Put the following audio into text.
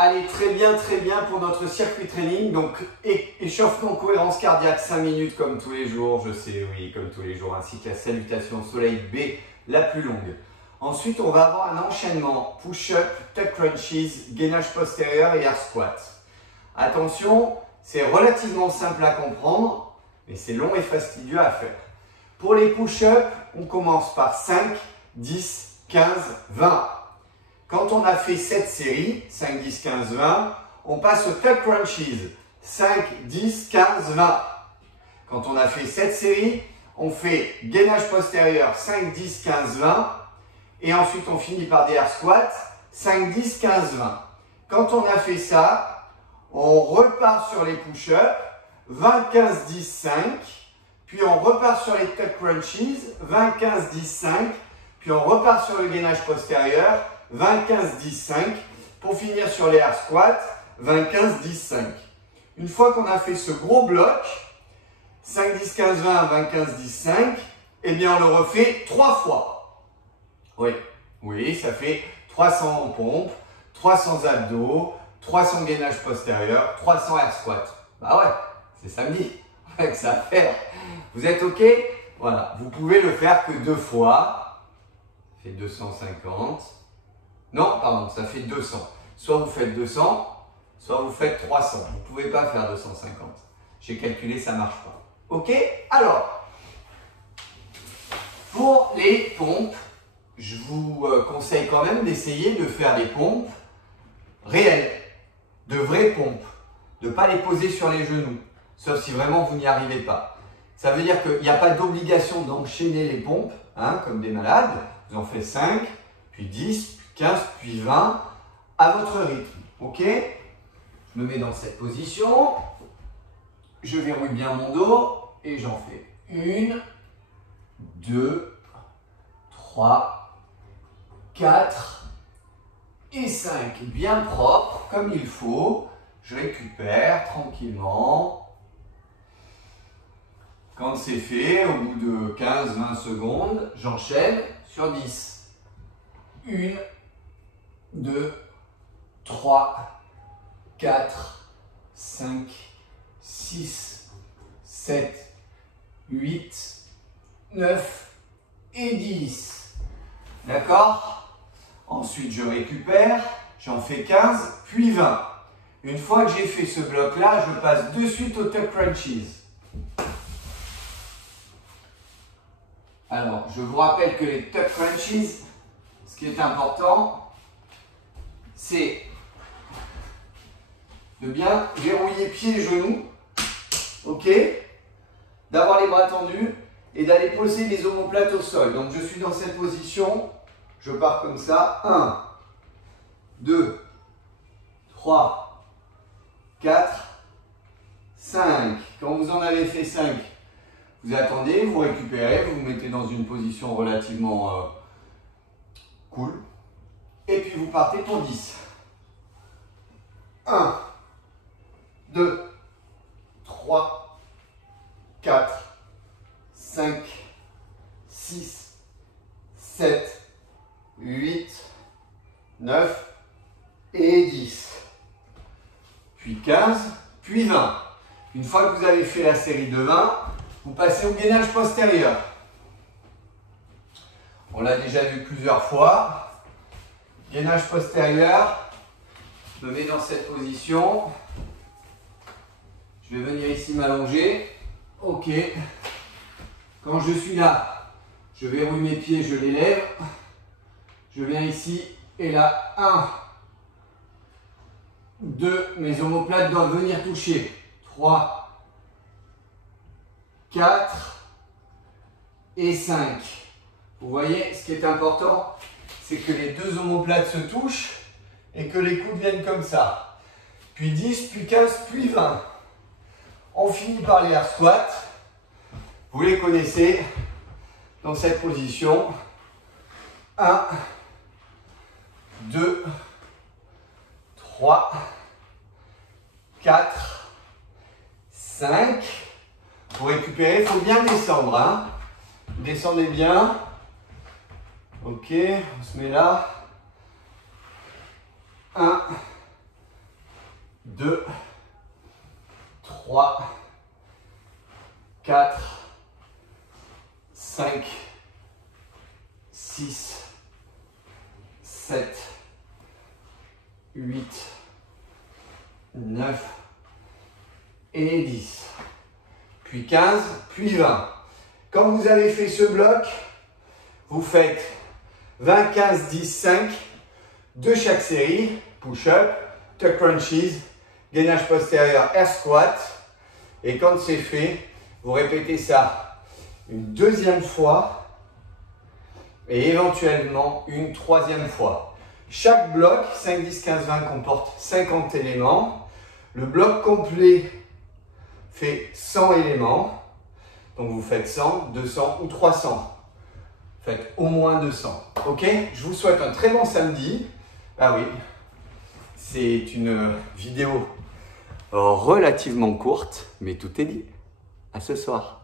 Allez, très bien pour notre circuit training. Donc, échauffement, cohérence cardiaque, 5 minutes comme tous les jours. Je sais, oui, comme tous les jours, ainsi que la salutation au soleil B, la plus longue. Ensuite, on va avoir un enchaînement push-up, tuck crunches, gainage postérieur et air squat. Attention, c'est relativement simple à comprendre, mais c'est long et fastidieux à faire. Pour les push-ups, on commence par 5, 10, 15, 20. Quand on a fait cette série, 5, 10, 15, 20, on passe au tuck crunches, 5, 10, 15, 20. Quand on a fait cette série, on fait gainage postérieur, 5, 10, 15, 20. Et ensuite, on finit par des air squats, 5, 10, 15, 20. Quand on a fait ça, on repart sur les push-ups, 20, 15, 10, 5. Puis on repart sur les tuck crunches, 20, 15, 10, 5. Puis on repart sur le gainage postérieur, 20, 15, 10, 5. Pour finir sur les air squats, 20, 15, 10, 5. Une fois qu'on a fait ce gros bloc, 5, 10, 15, 20, 20, 15, 10, 5, eh bien on le refait 3 fois. Oui, ça fait 300 en pompe, 300 abdos, 300 gainage postérieur, 300 air squat. Bah ouais, c'est samedi, avec ça à faire. Vous êtes OK? Voilà, vous pouvez le faire que 2 fois. Ça fait 250. Non, pardon, ça fait 200. Soit vous faites 200, soit vous faites 300. Vous ne pouvez pas faire 250. J'ai calculé, ça ne marche pas. OK? Alors, pour les pompes, je vous conseille quand même d'essayer de faire des pompes réelles, de vraies pompes, de ne pas les poser sur les genoux, sauf si vraiment vous n'y arrivez pas. Ça veut dire qu'il n'y a pas d'obligation d'enchaîner les pompes, hein, comme des malades. Vous en faites 5, puis 10, puis 15, puis 20, à votre rythme. OK? Je me mets dans cette position, je verrouille bien mon dos, et j'en fais 1, 2, 3, 4 et 5, bien propre, comme il faut. Je récupère tranquillement. Quand c'est fait, au bout de 15-20 secondes, j'enchaîne sur 10. 1, 2, 3, 4, 5, 6, 7, 8, 9 et 10. D'accord? Ensuite, je récupère, j'en fais 15, puis 20. Une fois que j'ai fait ce bloc-là, je passe de suite au tuck crunches. Alors, je vous rappelle que les tuck crunches, ce qui est important, c'est de bien verrouiller pieds et genoux, ok? D'avoir les bras tendus et d'aller poser les omoplates au sol. Donc, je suis dans cette position. Je pars comme ça. 1, 2, 3, 4, 5. Quand vous en avez fait 5, vous attendez, vous récupérez, vous vous mettez dans une position relativement cool. Et puis vous partez pour 10. 1, 2, 3, 4, 5, 6, 7, 8, 9 et 10. Puis 15, puis 20. Une fois que vous avez fait la série de 20, vous passez au gainage postérieur. On l'a déjà vu plusieurs fois. Gainage postérieur. Je me mets dans cette position. Je vais venir ici m'allonger. OK. Quand je suis là, je verrouille mes pieds, je les lève. Je viens ici et là, 1, 2, mes omoplates doivent venir toucher. 3, 4 et 5. Vous voyez, ce qui est important, c'est que les deux omoplates se touchent et que les coudes viennent comme ça. Puis 10, puis 15, puis 20. On finit par les air squats. Vous les connaissez dans cette position. 1, 2, 3, 4, 5. Pour récupérer, il faut bien descendre. Hein. Descendez bien. Ok, on se met là. 1, 2, 3, 4, 5, 6, 7, 8, 9 et 10. Puis 15, puis 20. Quand vous avez fait ce bloc, vous faites 20, 15, 10, 5 de chaque série. Push-up, tuck crunches, gainage postérieur, air squat. Et quand c'est fait, vous répétez ça une deuxième fois et éventuellement une troisième fois. Chaque bloc, 5, 10, 15, 20, comporte 50 éléments. Le bloc complet fait 100 éléments. Donc vous faites 100, 200 ou 300. Faites au moins 200. Ok? Je vous souhaite un très bon samedi. Ah oui, c'est une vidéo relativement courte, mais tout est dit. À ce soir.